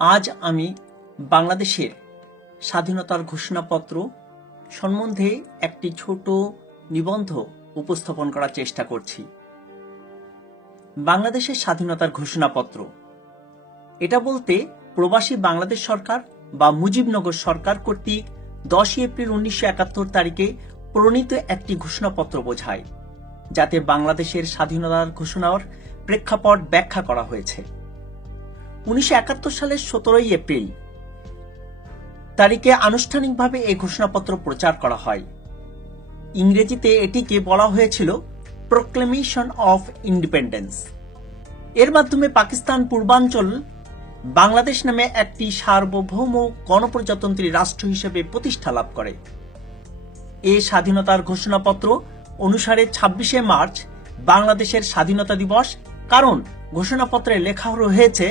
আজ আমি বাংলাদেশের স্বাধীনতার ঘোষণাপত্র সম্বন্ধে একটি ছোট নিবন্ধ উপস্থাপন করার চেষ্টা করছি। বাংলাদেশের স্বাধীনতার ঘোষণাপত্র এটা বলতে প্রবাসী বাংলাদেশ সরকার বা মুজিবনগর সরকার কর্তৃক 10 এপ্রিল 1971 তারিখে প্রণীত একটি ঘোষণাপত্র বোঝায়, যাতে বাংলাদেশের স্বাধীনতার ঘোষণার প্রেক্ষাপট ব্যাখ্যা করা হয়েছে। 1971 সালের 17 এপ্রিল তারিখে আনুষ্ঠানিকভাবে এই ঘোষণাপত্র প্রচার করা হয়। ইংরেজিতে এটিকে বলা হয়েছিল প্রোক্লেমেশন অফ ইন্ডিপেন্ডেন্স। এর মাধ্যমে পাকিস্তান পূর্বাঞ্চল বাংলাদেশ নামে একটি সার্বভৌম গণপ্রজাতন্ত্রী রাষ্ট্র হিসেবে প্রতিষ্ঠা লাভ করে। এই স্বাধীনতার ঘোষণাপত্র অনুসারে 26 মার্চ বাংলাদেশের স্বাধীনতা দিবস, কারণ ঘোষণাপত্রে লেখা রয়েছে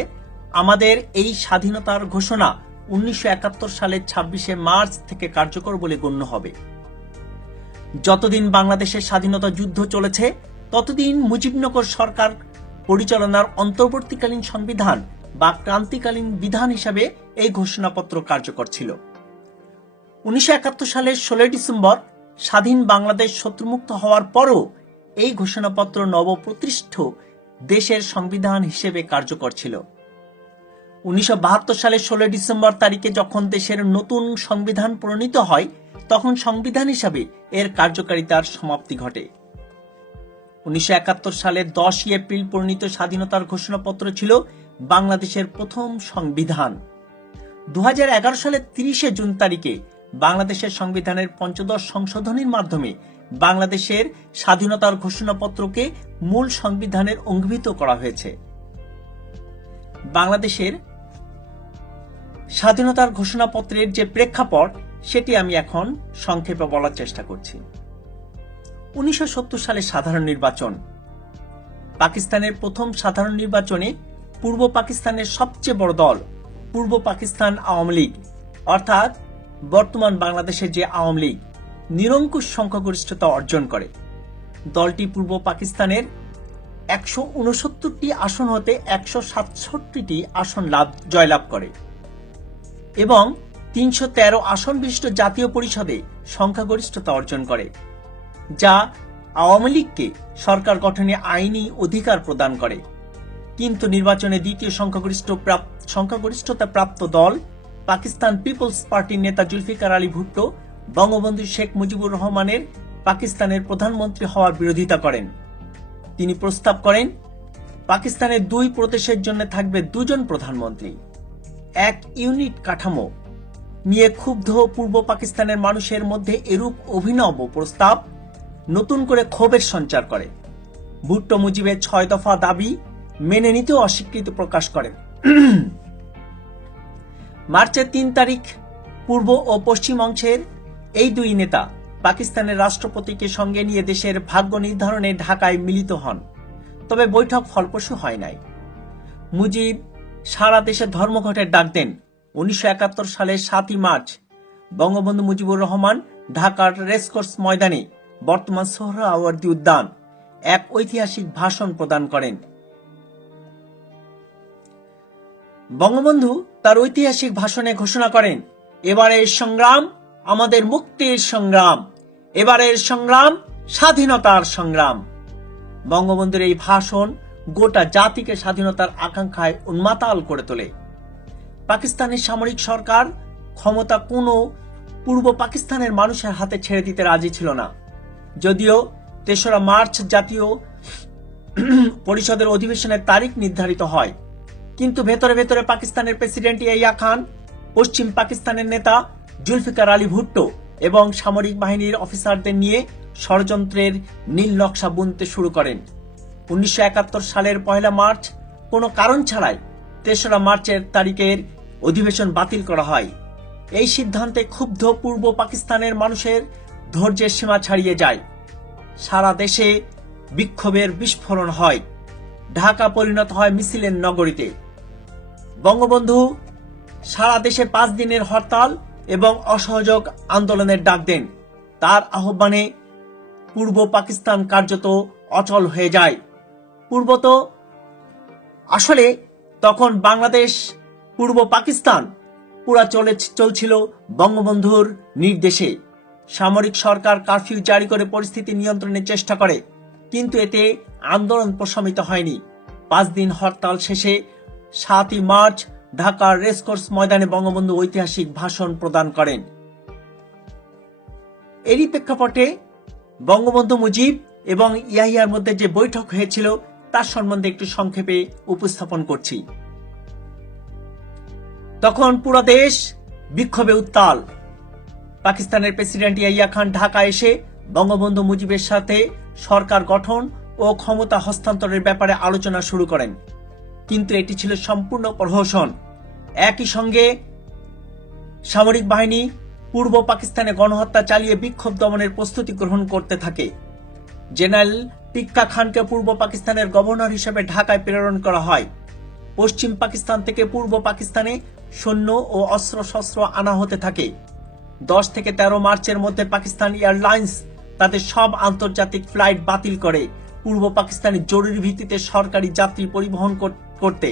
আমাদের এই স্বাধীনতার ঘোষণা 1971 সালের 26 মার্চ থেকে কার্যকর বলে গণ্য হবে। যতদিন বাংলাদেশের স্বাধীনতা যুদ্ধ চলেছে ততদিন মুজিবনগর সরকার পরিচালনার অন্তর্বর্তীকালীন সংবিধান বা ক্রান্তিকালীন বিধান হিসাবে এই ঘোষণাপত্র কার্যকর ছিল। 1971 সালের 16 ডিসেম্বর স্বাধীন বাংলাদেশ শত্রুমুক্ত হওয়ার পরও এই ঘোষণাপত্র নবপ্রতিষ্ঠিত দেশের সংবিধান হিসেবে কার্যকর ছিল। 1972 সালের 16 ডিসেম্বর তারিখে যখন দেশের নতুন সংবিধান প্রণীত হয়, তখন সংবিধান হিসাবে এর কার্যকারিতার সমাপ্তি ঘটে। 1971 সালের 10 এপ্রিল প্রণীত স্বাধীনতার ঘোষণাপত্র ছিল বাংলাদেশের প্রথম সংবিধান। 2011 সালের 30 জুন তারিখে বাংলাদেশের সংবিধানের 15 সংশোধনীর মাধ্যমে বাংলাদেশের স্বাধীনতার ঘোষণাপত্রকে মূল সংবিধানের অঙ্গীভূত করা হয়েছে। বাংলাদেশের স্বাধীনতার ঘোষণাপত্রের যে প্রেক্ষাপট সেটি আমি এখন সংক্ষেপে বলার চেষ্টা করছি। 1970 সালে সাধারণ নির্বাচন। পাকিস্তানের প্রথম সাধারণ নির্বাচনে পূর্ব পাকিস্তানের সবচেয়ে বড় দল পূর্ব পাকিস্তান আওয়ামী লীগ, অর্থাৎ বর্তমান বাংলাদেশের যে আওয়ামী লীগ, নিরঙ্কুশ সংখ্যাগরিষ্ঠতা অর্জন করে। দলটি পূর্ব পাকিস্তানের 169টি আসন হতে 167টি আসন জয়লাভ করে এবং 313 আসন বিশিষ্ট জাতীয় পরিষদে সংখ্যাগরিষ্ঠতা অর্জন করে, যা আওয়ামী লীগকে সরকার গঠনে আইনি অধিকার প্রদান করে। কিন্তু নির্বাচনে দ্বিতীয় সংখ্যাগরিষ্ঠতা প্রাপ্ত দল পাকিস্তান পিপলস পার্টির নেতা জুলফিকার আলী ভুট্টো বঙ্গবন্ধু শেখ মুজিবুর রহমানের পাকিস্তানের প্রধানমন্ত্রী হওয়ার বিরোধিতা করেন। তিনি প্রস্তাব করেন পাকিস্তানের 2 প্রদেশের জন্য থাকবে 2 জন প্রধানমন্ত্রী। এক ইউনিট কাঠামো নিয়ে ক্ষুব্ধ পূর্ব পাকিস্তানের মানুষের মধ্যে এরূপ অভিনব প্রস্তাব নতুন করে ক্ষোভের সঞ্চার করে। ভুট্টো মুজিবের 6 দফা দাবি মেনে নিতেও অস্বীকৃতি প্রকাশ করেন। মার্চের 3 তারিখ পূর্ব ও পশ্চিম অংশের এই 2 নেতা পাকিস্তানের রাষ্ট্রপতিকে সঙ্গে নিয়ে দেশের ভাগ্য নির্ধারণে ঢাকায় মিলিত হন, তবে বৈঠক ফলপ্রসূ হয় নাই। মুজিব সারা দেশে ধর্মঘটের ডাক দেন। 1971 সালের 7 মার্চ বঙ্গবন্ধু মুজিবুর রহমান ঢাকার রেসকোর্স ময়দানে, বর্তমান সোহরাওয়ার্দী উদ্যান, এক ঐতিহাসিক ভাষণ প্রদান করেন। বঙ্গবন্ধু তার ঐতিহাসিক ভাষণে ঘোষণা করেন, এবারের সংগ্রাম আমাদের মুক্তির সংগ্রাম, এবারের সংগ্রাম স্বাধীনতার সংগ্রাম। বঙ্গবন্ধুর এই ভাষণ গোটা জাতিকে স্বাধীনতার আকাঙ্ক্ষায় উন্মাতাল করে তোলে। পাকিস্তানের সামরিক সরকার ক্ষমতা কোনো পূর্ব পাকিস্তানের মানুষের হাতে ছেড়ে দিতে রাজি ছিল না। যদিও 3রা মার্চ জাতীয় পরিষদের অধিবেশনের তারিখ নির্ধারিত হয়, কিন্তু ভেতরে ভেতরে পাকিস্তানের প্রেসিডেন্ট ইয়াহিয়া খান, পশ্চিম পাকিস্তানের নেতা জুলফিকার আলী ভুট্টো এবং সামরিক বাহিনীর অফিসারদের নিয়ে ষড়যন্ত্রের নীল নকশা বুনতে শুরু করেন। 1971 সালের 1 মার্চ কোনো কারণ ছাড়াই 3রা মার্চের তারিখের অধিবেশন বাতিল করা হয়। এই সিদ্ধান্তে ক্ষুব্ধ পূর্ব পাকিস্তানের মানুষের ধৈর্যের সীমা ছাড়িয়ে যায়। সারা দেশে বিক্ষোভের বিস্ফোরণ হয়। ঢাকা পরিণত হয় মিছিলের নগরীতে। বঙ্গবন্ধু সারা দেশে 5 দিনের হরতাল এবং অসহযোগ আন্দোলনের ডাক দেন। তার আহ্বানে পূর্ব পাকিস্তান কার্যত অচল হয়ে যায়। আসলে তখন বাংলাদেশ পূর্ব পাকিস্তান পুরা চলছিল বঙ্গবন্ধুর নির্দেশে। সামরিক সরকার কারফিউ জারি করে পরিস্থিতি নিয়ন্ত্রণের চেষ্টা করে, কিন্তু এতে আন্দোলন প্রশমিত হয়নি। 5 দিন হরতাল শেষে 7ই মার্চ ঢাকার রেসকোর্স ময়দানে বঙ্গবন্ধু ঐতিহাসিক ভাষণ প্রদান করেন। এরই প্রেক্ষাপটে বঙ্গবন্ধু মুজিব এবং ইয়াহিয়ার মধ্যে যে বৈঠক হয়েছিল তার সম্বন্ধে একটু সংক্ষেপে উপস্থাপন করছি। তখন পুরো দেশ বিক্ষোভে উত্তাল। পাকিস্তানের প্রেসিডেন্ট ইয়াহিয়া খান ঢাকা এসে বঙ্গবন্ধু মুজিবের সাথে সরকার গঠন ও ক্ষমতা হস্তান্তরের ব্যাপারে আলোচনা শুরু করেন, কিন্তু এটি ছিল সম্পূর্ণ প্রহসন। একই সঙ্গে সামরিক বাহিনী পূর্ব পাকিস্তানে গণহত্যা চালিয়ে বিক্ষোভ দমনের প্রস্তুতি গ্রহণ করতে থাকে। জেনারেল টিক্কা খানকে পূর্ব পাকিস্তানের গভর্নর হিসেবে ঢাকায় প্রেরণ করা হয়। পশ্চিম পাকিস্তান থেকে পূর্ব পাকিস্তানে সৈন্য ও অস্ত্রশস্ত্র আনা হতে থাকে। 10 থেকে 13 মার্চের মধ্যে পাকিস্তান এয়ারলাইন্স তাদের সব আন্তর্জাতিক ফ্লাইট বাতিল করে পূর্ব পাকিস্তানে জরুরি ভিত্তিতে সরকারি যাত্রী পরিবহন করতে।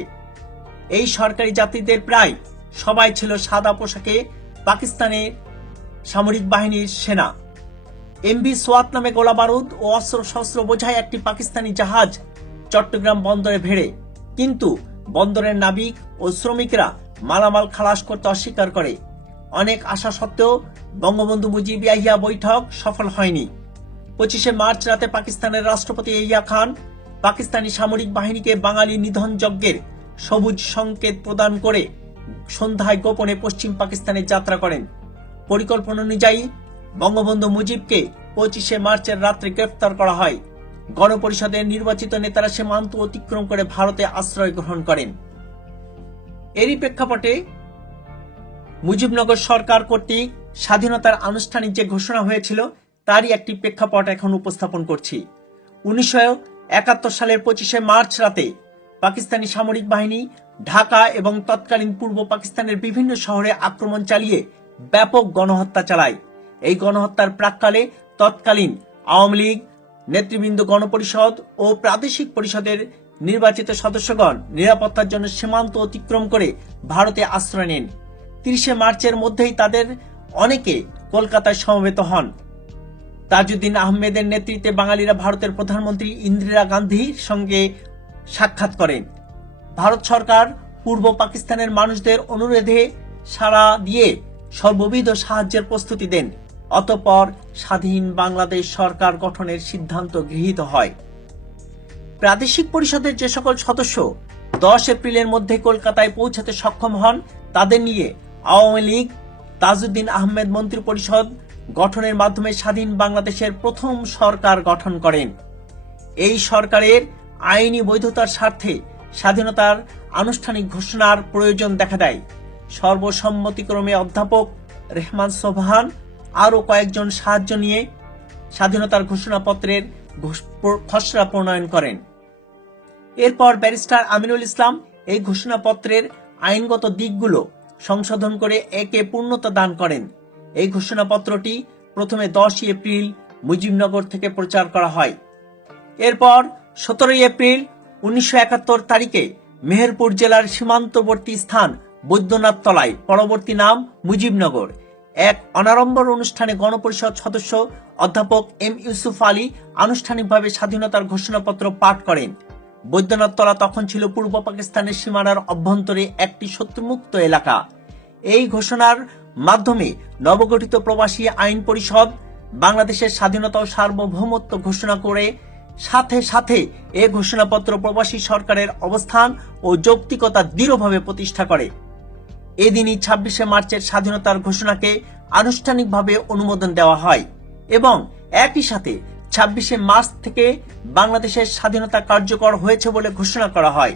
এই সরকারি যাত্রীদের প্রায় সবাই ছিল সাদা পোশাকে পাকিস্তানের সামরিক বাহিনীর সেনা। এমভি সোয়াত নামে গোলাবারুদ ও অস্ত্রশস্ত্র বোঝাই একটি পাকিস্তানি জাহাজ চট্টগ্রাম বন্দরে ভেড়ে, কিন্তু বন্দরের নাবিক ও শ্রমিকরা মালামাল খালাস করতে অস্বীকার করে। অনেক আশা সত্ত্বেও বঙ্গবন্ধু মুজিব ইয়াহিয়া বৈঠক সফল হয়নি। 25শে মার্চ রাতে পাকিস্তানের রাষ্ট্রপতি ইয়াহিয়া খান পাকিস্তানি সামরিক বাহিনীকে বাঙালি নিধন যজ্ঞের সবুজ সংকেত প্রদান করে সন্ধ্যায় গোপনে পশ্চিম পাকিস্তানে যাত্রা করেন। পরিকল্পনা অনুযায়ী বঙ্গবন্ধু মুজিবকে 25শে মার্চের রাত্রে গ্রেফতার করা হয়। গণপরিষদের নির্বাচিত নেতারা সীমান্ত অতিক্রম করে ভারতে আশ্রয় গ্রহণ করেন। এরই প্রেক্ষাপটে মুজিবনগর সরকার কর্তৃক স্বাধীনতার আনুষ্ঠানিক যে ঘোষণা হয়েছিল তারই একটি প্রেক্ষাপট এখন উপস্থাপন করছি। 1971 সালের 25শে মার্চ রাতে পাকিস্তানি সামরিক বাহিনী ঢাকা এবং তৎকালীন পূর্ব পাকিস্তানের বিভিন্ন শহরে আক্রমণ চালিয়ে ব্যাপক গণহত্যা চালায়। এই গণহত্যার প্রাক্কালে তৎকালীন আওয়ামী লীগ নেতৃবৃন্দ, গণপরিষদ ও প্রাদেশিক পরিষদের নির্বাচিত সদস্যগণ নিরাপত্তার জন্য সীমান্ত অতিক্রম করে ভারতে আশ্রয় নেন। 30শে মার্চের মধ্যেই তাদের অনেকে কলকাতায় সমবেত হন। তাজউদ্দিন আহমেদের নেতৃত্বে বাঙালিরা ভারতের প্রধানমন্ত্রী ইন্দিরা গান্ধীর সঙ্গে সাক্ষাৎ করেন। ভারত সরকার পূর্ব পাকিস্তানের মানুষদের অনুরোধে সাড়া দিয়ে সর্ববিধ সাহায্যের প্রস্তুতি দেন। অতঃপর স্বাধীন বাংলাদেশ সরকার গঠনের সিদ্ধান্ত গৃহীত হয়। প্রাদেশিক পরিষদের যে সকল সদস্য 10 এপ্রিলের মধ্যে কলকাতায় পৌঁছাতে সক্ষম হন তাদের নিয়ে আওয়ামী লীগ তাজউদ্দিন আহমেদ মন্ত্রী পরিষদ গঠনের মাধ্যমে স্বাধীন বাংলাদেশের প্রথম সরকার গঠন করেন। এই সরকারের আইনি বৈধতার স্বার্থে স্বাধীনতার আনুষ্ঠানিক ঘোষণার প্রয়োজন দেখা দেয়। সর্বসম্মতিক্রমে অধ্যাপক রেহমান সোবহান আরও কয়েকজন সাহায্য নিয়ে স্বাধীনতার ঘোষণাপত্রের খসড়া প্রণয়ন করেন। এরপর ব্যারিস্টার আমিনুল ইসলাম এই ঘোষণাপত্রের আইনগত দিকগুলো সংশোধন করে একে পূর্ণতা দান করেন। এই ঘোষণাপত্রটি প্রথমে 10 এপ্রিল মুজিবনগর থেকে প্রচার করা হয়। এরপর 17 এপ্রিল 1971 তারিখে মেহেরপুর জেলার সীমান্তবর্তী স্থান বৈদ্যনাথ তলায়, পরবর্তী নাম মুজিবনগর, এক অনাড়ম্বর অনুষ্ঠানে গণপরিষদ সদস্য অধ্যাপক এম ইউসুফ আলী আনুষ্ঠানিকভাবে স্বাধীনতার ঘোষণাপত্র পাঠ করেন। বৈদ্যনাথ তলা তখন ছিল পূর্ব পাকিস্তানের সীমানার অভ্যন্তরে একটি শত্রুমুক্ত এলাকা। এই ঘোষণার মাধ্যমে নবগঠিত প্রবাসী আইন পরিষদ বাংলাদেশের স্বাধীনতা ও সার্বভৌমত্ব ঘোষণা করে সাথে সাথে এ ঘোষণাপত্র প্রবাসী সরকারের অবস্থান ও যৌক্তিকতা দৃঢ়ভাবে প্রতিষ্ঠা করে। এদিনই 26শে মার্চের স্বাধীনতার ঘোষণাকে আনুষ্ঠানিকভাবে অনুমোদন দেওয়া হয় এবং একই সাথে 26শে মার্চ থেকে বাংলাদেশের স্বাধীনতা কার্যকর হয়েছে বলে ঘোষণা করা হয়।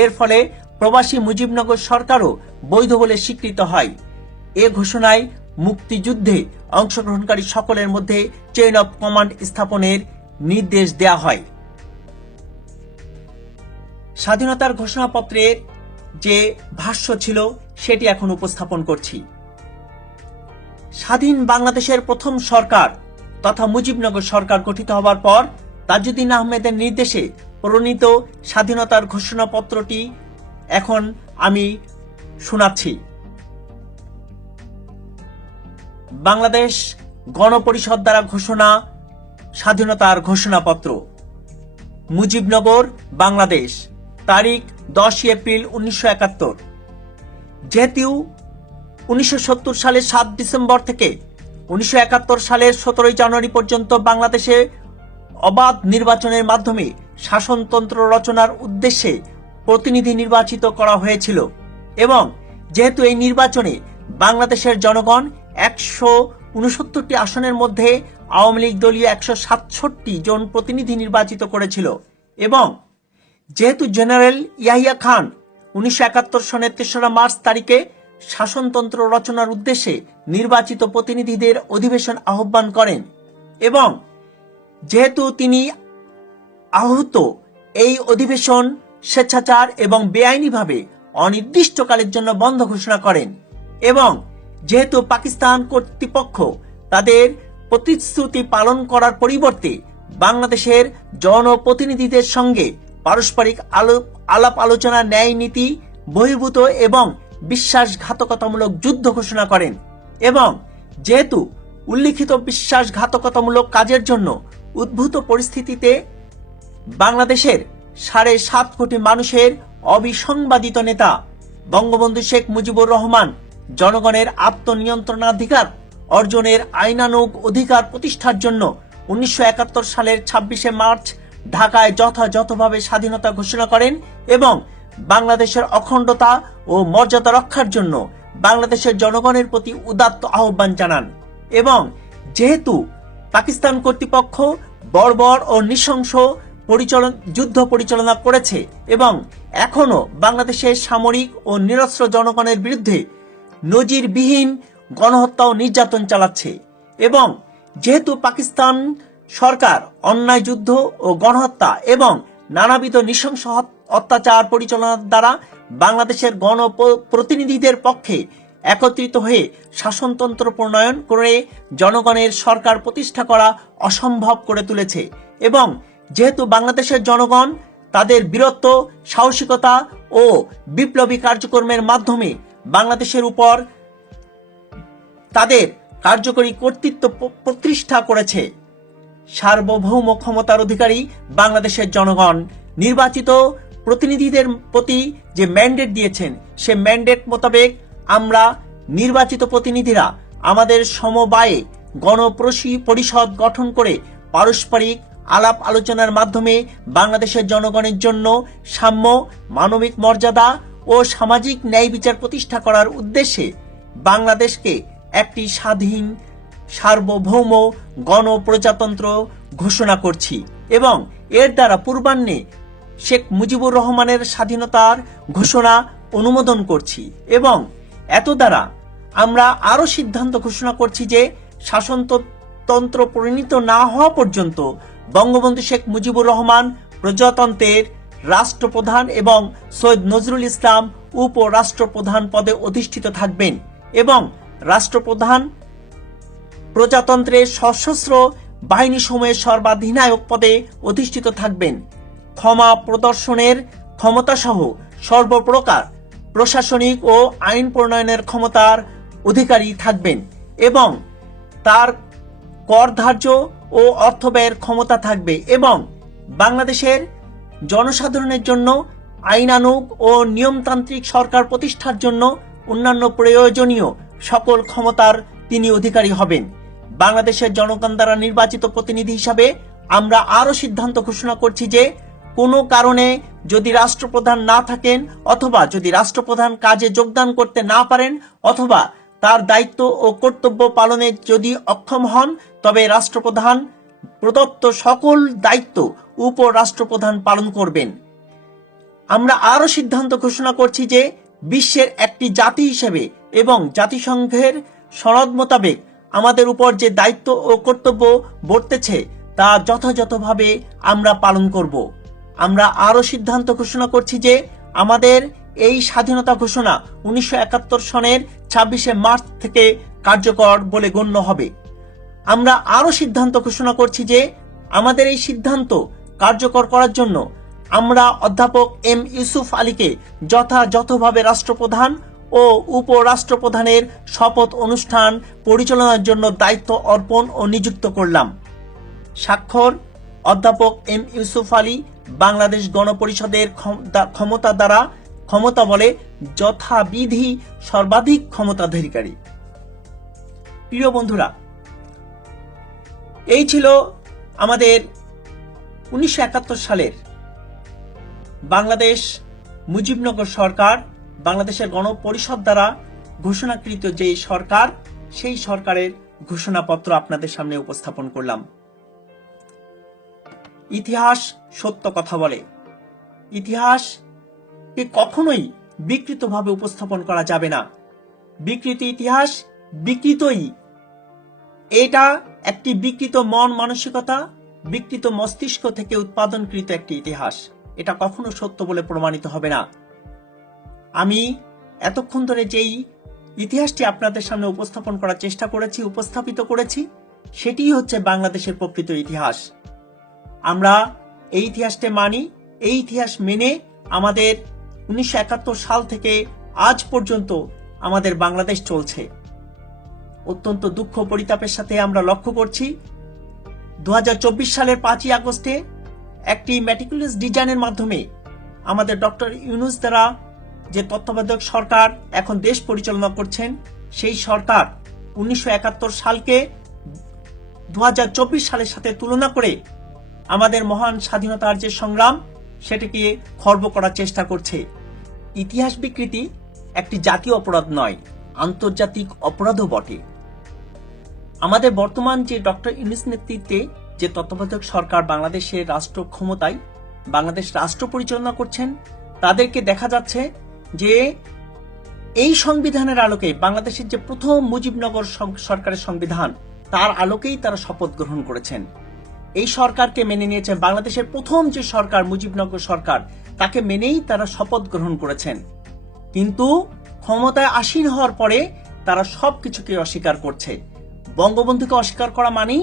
এর ফলে প্রবাসী মুজিবনগর সরকারও বৈধ বলে স্বীকৃত হয়। এ ঘোষণায় মুক্তিযুদ্ধে অংশগ্রহণকারী সকলের মধ্যে চেইন অব কমান্ড স্থাপনের নির্দেশ দেয়া হয়। স্বাধীনতার ঘোষণাপত্রের যে ভাষ্য ছিল সেটি এখন উপস্থাপন করছি। স্বাধীন বাংলাদেশের প্রথম সরকার তথা মুজিবনগর সরকার গঠিত হবার পর তাজউদ্দিন আহমেদের নির্দেশে প্রণীত স্বাধীনতার ঘোষণাপত্রটি এখন আমি শোনাচ্ছি। বাংলাদেশ গণপরিষদ দ্বারা ঘোষণা স্বাধীনতার ঘোষণাপত্র। মুজিবনগর, বাংলাদেশ, তারিখ 10 এপ্রিল 1971। যেহেতু 1970 সালের 7 ডিসেম্বর থেকে 1971 সালের 17 জানুয়ারি পর্যন্ত বাংলাদেশে অবাধ নির্বাচনের মাধ্যমে শাসনতন্ত্র রচনার উদ্দেশ্যে প্রতিনিধি নির্বাচিত করা হয়েছিল এবং যেহেতু এই নির্বাচনে বাংলাদেশের জনগণ 169টি আসনের মধ্যে আওয়ামী লীগ দলীয় 167 জন প্রতিনিধি নির্বাচিত করেছিল এবং যেহেতু জেনারেল ইয়াহিয়া খান 1971 সনের 3রা মার্চ তারিখে শাসনতন্ত্র রচনার উদ্দেশ্যে নির্বাচিত প্রতিনিধিদের অধিবেশন আহ্বান করেন এবং যেহেতু তিনি আহত এই অধিবেশন স্বেচ্ছাচার এবং বেআইনিভাবে অনির্দিষ্টকালের জন্য বন্ধ ঘোষণা করেন এবং যেহেতু পাকিস্তান কর্তৃপক্ষ তাদের প্রতিশ্রুতি পালন করার পরিবর্তে বাংলাদেশের জনপ্রতিনিধিদের সঙ্গে পারস্পরিক আলাপ আলোচনা ন্যায় নীতি বহির্ভূত এবং বিশ্বাসঘাতকতামূলক যুদ্ধ ঘোষণা করেন এবং যেহেতু উল্লিখিত বিশ্বাসঘাতকতামূলক কাজের জন্য উদ্ভূত পরিস্থিতিতে বাংলাদেশের 7.5 কোটি মানুষের অবিসংবাদিত নেতা বঙ্গবন্ধু শেখ মুজিবুর রহমান জনগণের আত্মনিয়ন্ত্রণাধিকার অর্জনের আইনানুগ অধিকার প্রতিষ্ঠার জন্য 1971 সালের 26শে মার্চ ঢাকায় যথাযথভাবে স্বাধীনতা ঘোষণা করেন এবং বাংলাদেশের অখণ্ডতা ও মর্যাদা রক্ষার জন্য বাংলাদেশের জনগণের প্রতি উদাত্ত আহ্বান জানান এবং যেহেতু পাকিস্তান কর্তৃপক্ষ বর্বর ও নৃশংস যুদ্ধ পরিচালনা করেছে এবং এখনো বাংলাদেশের সামরিক ও নিরস্ত্র জনগণের বিরুদ্ধে নজিরবিহীন গণহত্যা ও নির্যাতন চালাচ্ছে এবং যেহেতু পাকিস্তান সরকার অন্যায় যুদ্ধ ও গণহত্যা এবং নানাবিধ নৃশংস অত্যাচার পরিচালনার দ্বারা বাংলাদেশের গণপ্রতিনিধিদের পক্ষে একত্রিত হয়ে শাসনতন্ত্র প্রণয়ন করে জনগণের সরকার প্রতিষ্ঠা করা অসম্ভব করে তুলেছে এবং যেহেতু বাংলাদেশের জনগণ তাদের বীরত্ব, সাহসিকতা ও বিপ্লবী কার্যক্রমের মাধ্যমে বাংলাদেশের উপর তাদের কার্যকরী কর্তৃত্ব প্রতিষ্ঠা করেছে। সার্বভৌম ক্ষমতার অধিকারী বাংলাদেশের জনগণ নির্বাচিত প্রতিনিধিদের প্রতি যে ম্যান্ডেট দিয়েছেন সে ম্যান্ডেট মোতাবেক আমরা নির্বাচিত প্রতিনিধিরা আমাদের সমবায়ে গণপরিষদ গঠন করে পারস্পরিক আলাপ আলোচনার মাধ্যমে বাংলাদেশের জনগণের জন্য সাম্য, মানবিক মর্যাদা ও সামাজিক ন্যায় বিচার প্রতিষ্ঠা করার উদ্দেশ্যে বাংলাদেশকে একটি স্বাধীন সার্বভৌম গণপ্রজাতন্ত্র ঘোষণা করছি এবং এর দ্বারা পূর্বাহ্নে শেখ মুজিবুর রহমানের স্বাধীনতার ঘোষণা অনুমোদন করছি এবং এত দ্বারা আমরা আরো সিদ্ধান্ত ঘোষণা করছি যে শাসনতন্ত্র পরিণত না হওয়া পর্যন্ত বঙ্গবন্ধু শেখ মুজিবুর রহমান প্রজাতন্ত্রের রাষ্ট্রপ্রধান এবং সৈয়দ নজরুল ইসলাম উপরাষ্ট্রপ্রধান পদে অধিষ্ঠিত থাকবেন এবং রাষ্ট্রপ্রধান প্রজাতন্ত্রের সশস্ত্র বাহিনী সমূহের সর্বাধিনায়ক পদে অধিষ্ঠিত থাকবেন। ক্ষমা প্রদর্শনের ক্ষমতা সহ সর্বপ্রকার প্রশাসনিক ও আইন প্রণয়নের ক্ষমতার অধিকারী থাকবেন এবং তার কর ধার্য ও অর্থ ব্যয়ের ক্ষমতা থাকবে এবং বাংলাদেশের জনসাধারণের জন্য আইনানুগ ও নিয়মতান্ত্রিক সরকার প্রতিষ্ঠার জন্য অন্যান্য প্রয়োজনীয় সকল ক্ষমতার তিনি অধিকারী হবেন। বাংলাদেশের জনগণ দ্বারা নির্বাচিত প্রতিনিধি হিসাবে আমরা আরো সিদ্ধান্ত ঘোষণা করছি যে কোনো কারণে যদি রাষ্ট্রপ্রধান না থাকেন অথবা যদি রাষ্ট্রপ্রধান কাজে যোগদান করতে না পারেন অথবা তার দায়িত্ব ও কর্তব্য পালনে যদি অক্ষম হন তবে রাষ্ট্রপ্রধান প্রদত্ত সকল দায়িত্ব উপরাষ্ট্রপ্রধান পালন করবেন। আমরা আরো সিদ্ধান্ত ঘোষণা করছি যে বিশ্বের একটি জাতি হিসেবে এবং জাতিসংঘের সনদ মোতাবেক আমাদের উপর যে দায়িত্ব ও কর্তব্য বর্তেছে তা যথাযথভাবে আমরা পালন করব। আমরা আরো সিদ্ধান্ত ঘোষণা করছি যে আমাদের এই স্বাধীনতা ঘোষণা 1971 সনের 26শে মার্চ থেকে কার্যকর বলে গণ্য হবে। আমরা আরো সিদ্ধান্ত ঘোষণা করছি যে আমাদের এই সিদ্ধান্ত কার্যকর করার জন্য আমরা অধ্যাপক এম ইউসুফ আলীকে যথাযথভাবে রাষ্ট্রপ্রধান ও উপরাষ্ট্রপ্রধানের শপথ অনুষ্ঠান পরিচালনার জন্য দায়িত্ব অর্পণ ও নিযুক্ত করলাম। স্বাক্ষর অধ্যাপক এম ইউসুফ আলী, বাংলাদেশ গণপরিষদের ক্ষমতা বলে যথাবিধি সর্বাধিক ক্ষমতাধিকারী। প্রিয় বন্ধুরা, এই ছিল আমাদের 1971 সালের বাংলাদেশ মুজিবনগর সরকার, বাংলাদেশের গণপরিষদ দ্বারা ঘোষণাকৃত যে সরকার, সেই সরকারের ঘোষণাপত্র আপনাদের সামনে উপস্থাপন করলাম। ইতিহাস সত্য কথা বলে। ইতিহাসকে কখনোই বিকৃতভাবে উপস্থাপন করা যাবে না। বিকৃত ইতিহাস বিকৃতই। এটা একটি বিকৃত মন মানসিকতা, বিকৃত মস্তিষ্ক থেকে উৎপাদনকৃত একটি ইতিহাস। এটা কখনো সত্য বলে প্রমাণিত হবে না। আমি এতক্ষণ ধরে যেই ইতিহাসটি আপনাদের সামনে উপস্থাপন করার চেষ্টা করেছি, উপস্থাপিত করেছি, সেটি হচ্ছে বাংলাদেশের প্রকৃত ইতিহাস। আমরা এই ইতিহাসকে মানি। এই ইতিহাস মেনে আমাদের 1971 সাল থেকে আজ পর্যন্ত আমাদের বাংলাদেশ চলছে। অত্যন্ত দুঃখ পরিতাপের সাথে আমরা লক্ষ্য করছি 2024 সালের 5ই আগস্টে একটি মেটিকুলাস ডিজাইনের মাধ্যমে আমাদের ডক্টর ইউনূস দ্বারা যে তত্ত্বাবধায়ক সরকার এখন দেশ পরিচালনা করছেন, সেই সরকার 1971 সালকে 2024 সালের সাথে তুলনা করে আমাদের মহান স্বাধীনতার যে সংগ্রাম, সেটাকে খর্ব করার চেষ্টা করছে। ইতিহাস বিকৃতি একটি জাতীয় অপরাধ নয়, আন্তর্জাতিক অপরাধও বটে। আমাদের বর্তমান যে ডক্টর ইউনূস নেতৃত্বে যে তত্ত্বাবধায়ক সরকার বাংলাদেশের রাষ্ট্র ক্ষমতায়, বাংলাদেশ রাষ্ট্র পরিচালনা করছেন, তাদেরকে দেখা যাচ্ছে যে এই সংবিধানের আলোকে, বাংলাদেশের যে প্রথম মুজিবনগর সরকারের সংবিধান, তার আলোকেই তারা শপথ গ্রহণ করেছেন। এই সরকারকে মেনে নিয়েছেন। বাংলাদেশের প্রথম যে সরকার মুজিবনগর সরকার, তাকে মেনেই তারা শপথ গ্রহণ করেছেন। কিন্তু ক্ষমতায় আসীন হওয়ার পরে তারা সবকিছুকে অস্বীকার করছে। বঙ্গবন্ধুকে অস্বীকার করা মানেই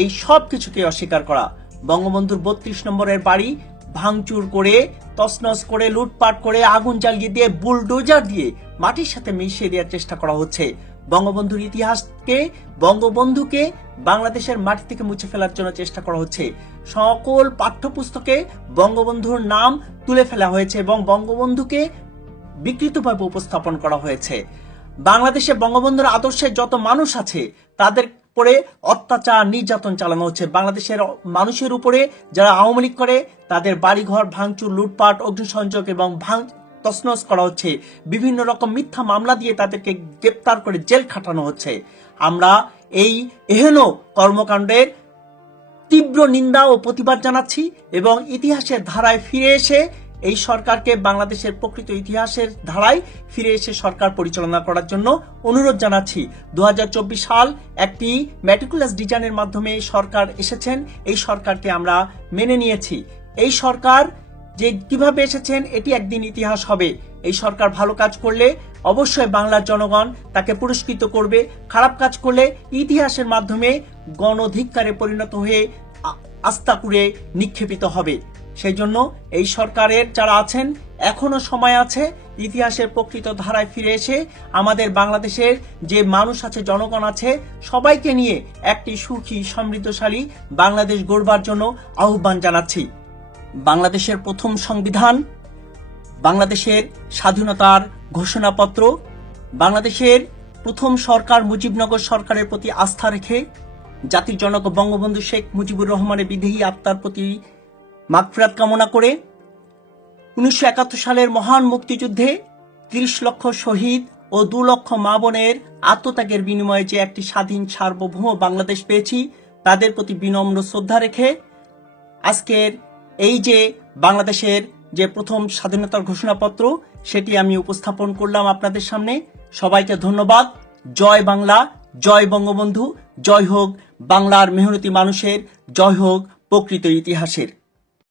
এই সব কিছুকে অস্বীকার করা। বঙ্গবন্ধুর 32 নম্বরের বাড়ি ভাঙচুর করে, তছনছ করে, লুটপাট করে, আগুন জ্বালিয়ে দিয়ে, বুলডোজার দিয়ে মাটির সাথে মিশিয়ে দেওয়ার চেষ্টা করা হচ্ছে। বঙ্গবন্ধুর ইতিহাসকে, বঙ্গবন্ধুকে বাংলাদেশের মাটি থেকে মুছে ফেলার জন্য চেষ্টা করা হচ্ছে। সকল পাঠ্যপুস্তকে বঙ্গবন্ধুর নাম তুলে ফেলা হয়েছে এবং বঙ্গবন্ধুকে বিকৃতভাবে উপস্থাপন করা হয়েছে। বাংলাদেশে বঙ্গবন্ধুর আদর্শে যত মানুষ আছে, তাদের উপরে অত্যাচার, নির্যাতন চালানো হচ্ছে। বাংলাদেশের মানুষের উপরে যারা আওয়ামী লীগ করে, তাদের বাড়িঘর ভাঙচুর, লুটপাট, অগ্নিসংযোগ এবং তছনছ করা হচ্ছে। বিভিন্ন রকম মিথ্যা মামলা দিয়ে তাদেরকে গ্রেপ্তার করে জেল খাটানো হচ্ছে। আমরা এই এহেন কর্মকাণ্ডের তীব্র নিন্দা ও প্রতিবাদ জানাচ্ছি এবং ইতিহাসের ধারায় ফিরে এসে এই সরকারকে, বাংলাদেশের প্রকৃত ইতিহাসের ধারায় ফিরে এসে সরকার পরিচালনা করার জন্য অনুরোধ জানাচ্ছি। 2024 সাল একটি মেটিকুলাস ডিজাইনের মাধ্যমে সরকার এসেছেন। এই সরকারকে আমরা মেনে নিয়েছি। এই সরকার যে কিভাবে এসেছেন, এটি একদিন ইতিহাস হবে। এই সরকার ভালো কাজ করলে অবশ্যই বাংলার জনগণ তাকে পুরস্কৃত করবে। খারাপ কাজ করলে ইতিহাসের মাধ্যমে গণধিক্কারে পরিণত হয়ে আস্থা করে নিক্ষেপিত হবে। সেই জন্য এই সরকারের যারা আছেন, এখনো সময় আছে ইতিহাসের প্রকৃত ধারায় ফিরে এসে আমাদের বাংলাদেশের যে মানুষ আছে, জনগণ আছে, সবাইকে নিয়ে একটি সুখী সমৃদ্ধশালী বাংলাদেশ গড়বার জন্য আহ্বান জানাচ্ছি। বাংলাদেশের প্রথম সংবিধান, বাংলাদেশের স্বাধীনতার ঘোষণাপত্র, বাংলাদেশের প্রথম সরকার মুজিবনগর সরকারের প্রতি আস্থা রেখে জাতির জনক বঙ্গবন্ধু শেখ মুজিবুর রহমানের বিদেহী আত্মার প্রতি মাগফিরাত কামনা করে 1971 সালের মহান মুক্তিযুদ্ধে 30 লক্ষ শহীদ ও 2 লক্ষ মা বোনের আত্মত্যাগের বিনিময়ে যে একটি স্বাধীন সার্বভৌম বাংলাদেশ পেয়েছি, তাদের প্রতি বিনম্র শ্রদ্ধা রেখে আজকের এই যে বাংলাদেশের যে প্রথম স্বাধীনতার ঘোষণাপত্র, সেটি আমি উপস্থাপন করলাম আপনাদের সামনে। সবাইকে ধন্যবাদ। জয় বাংলা, জয় বঙ্গবন্ধু, জয় হোক বাংলার মেহনতি মানুষের, জয় হোক প্রকৃত ইতিহাসের।